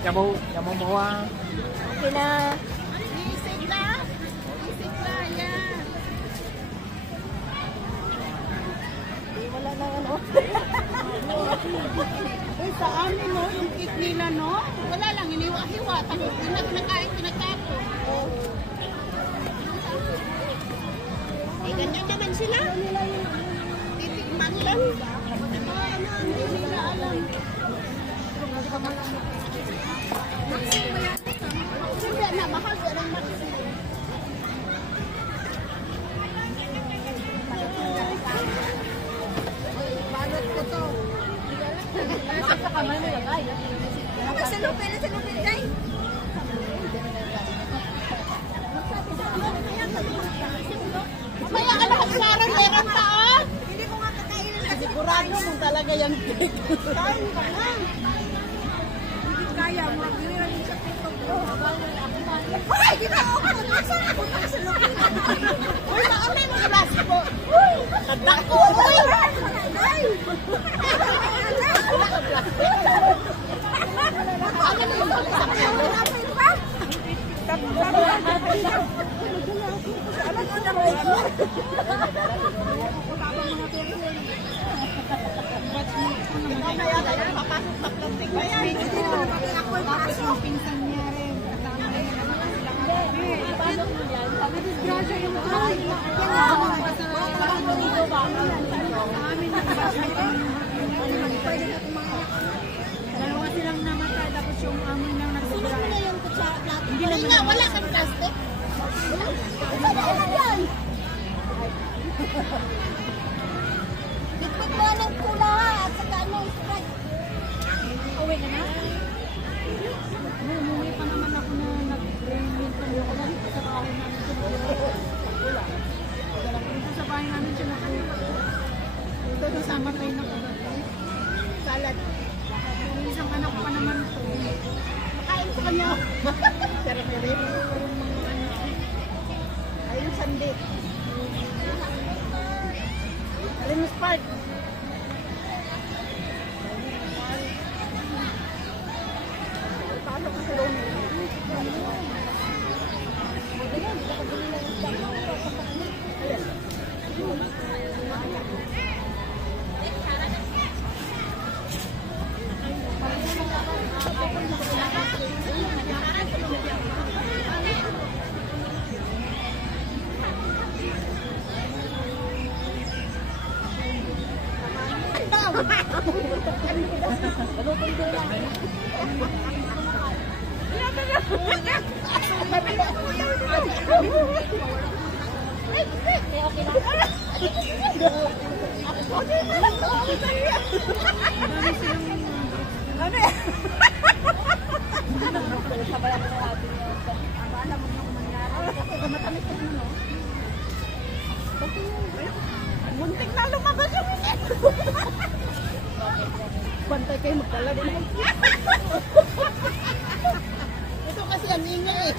Chào mong mua. Okay na. Isig na yan. Wala na ano. Uy, sa amin no, yung cake nila no, wala lang, hiniwa-hiwa. Tapos kinakain, kinatapon. Eh, ganyan naman sila. Titikman lang. Hindi nila alam. Hindi na, mahal ka ng maxi. Balot ko to. Sa kamay mo yung ay. Salupin guys. Mamaya ka nakasarang meron pa oh. Hindi ko nga kakainin kasi sigurado mo talaga yung cake. Kain ka na. Hindi kaya mo. Ginira din sa TikTok ko. Ay! Ginao ko! Nasaan ako nakasalupin? Uy! Maamay mo glass po. Uy! Tadak ko! Uy! Ay! Ano mo yung pagkakasapin pa? Mamaya tayo papasok sa plastic ba yan? Hindi naman ako papasok. Pinsan niya rin. Kasama rin. Paano mo yan? Sabi disgrasya yung ay. Dito ba? Dalawa silang namatay tapos yung amoy lang nagsubra. Sino na yung kutsara natin? Hindi nga, wala kang plastic. Isa na lang yan. Bitbit mo ng kula at saka anong Sprite. Uwi ka na? Umuwi pa naman ako na nag-brain ako na sa bahay namin siya wala. Dito sa bahay namin siya ito doon sa matay na ko. Salad. Yung isang anak ko pa naman ito. Makain ko kanya. Pero meron yung mga anak. Ayun sandi. Limus Park. Pasok ka sa loob. Muntik na lumabas yung bantay kayo magdala din. Ito kasi ang ingay eh.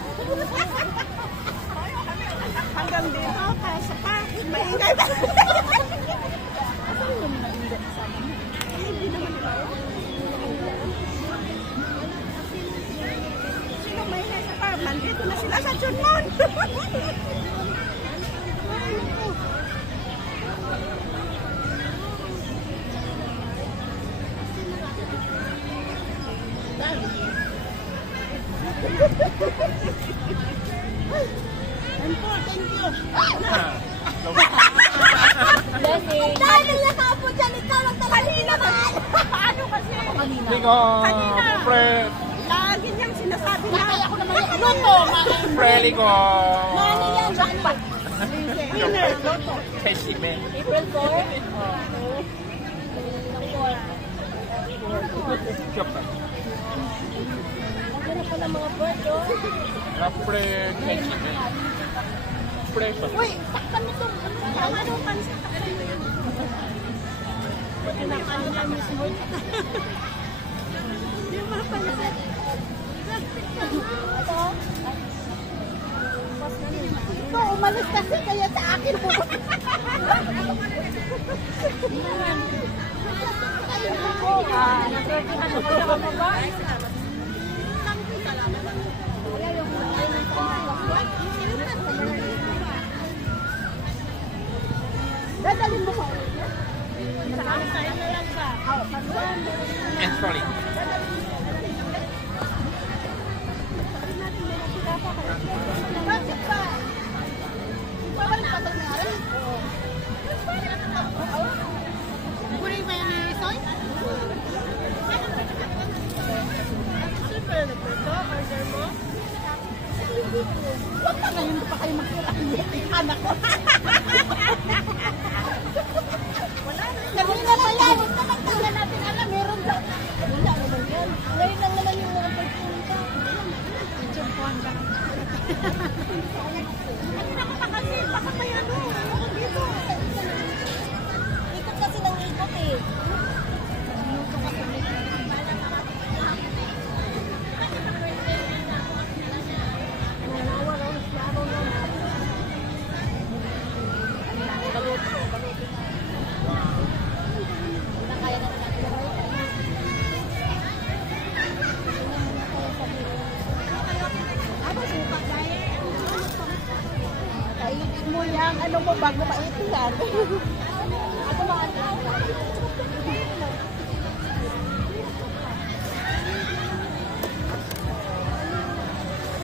Hanggang dito, pasok pa. May ingay pa. Hindi naman ito. Sino may ingay sa farm? Nandito na sila sa Junmon. Thank you. Blessing. Dahil nagkakapo dyan, ikaw lang talaga. Kanina naman. Paano kasi? Hindi ko, pre. Lagi niyang sinasabi na. Kaya ako naman yung luto. Preli ko. Mani yan, jackpot. Winner, luto. Casey man. April 4? Ano na pala mga bird, oh? Pre, Casey man. Pre. Uy, takpan mo ito. Tama nung pansin. Takpan mo yun. Kinakain niya mismo. Yung mga pansin. Ito. Ito, umalis kasi kaya sa akin po. Nag-30 ano ko sa baba? Dadalhin mo ko. Saan tayo na lang ba? And trolley. Bakit ba? Babalik pa tayo na rin? Kunin ba yan ni Soy? Super, nagpito, order mo? Huwag na ngayon pa kayo magkita. Anak ko. Kanina pa yan. Tingnan natin, alam, meron daw. Wala naman yan. Ngayon lang naman yung mga pagpunta. Ichumpuan ka. Kanina ka pa kasi, baka may ano. Dito. Ikot kasi ng ikot eh. Minuto kasi may kainin mo yan. Ano mo bago maitihan? Ako mga